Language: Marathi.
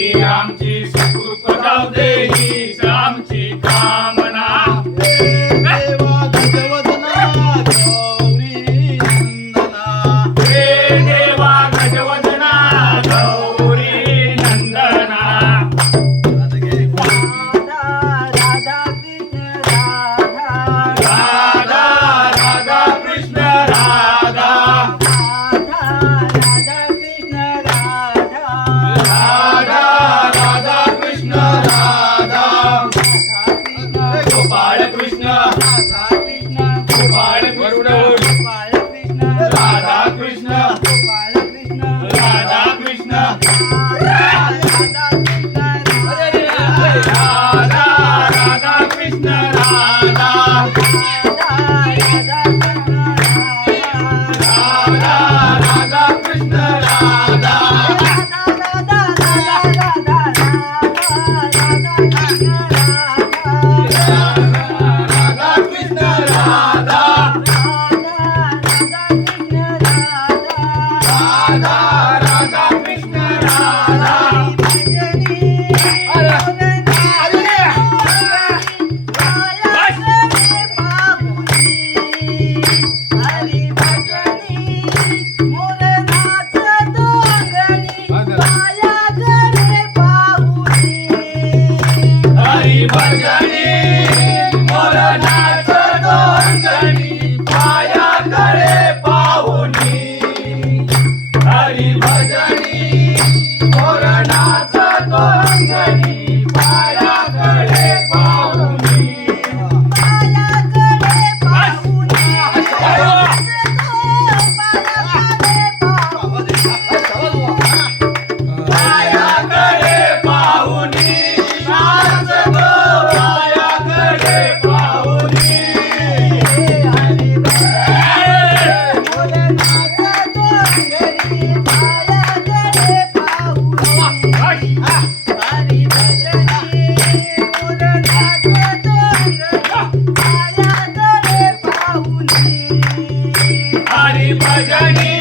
आमची सुखरूप जाऊ दे हीच आमची कामना. देवा गोपाळ कृष्ण राधा कृष्ण गोपाळ कृष्ण राधा कृष्ण राधा कृष्ण राधा भजनी भजनी कोरणाचा तो अंगणी पायाकडे पाव. மகனே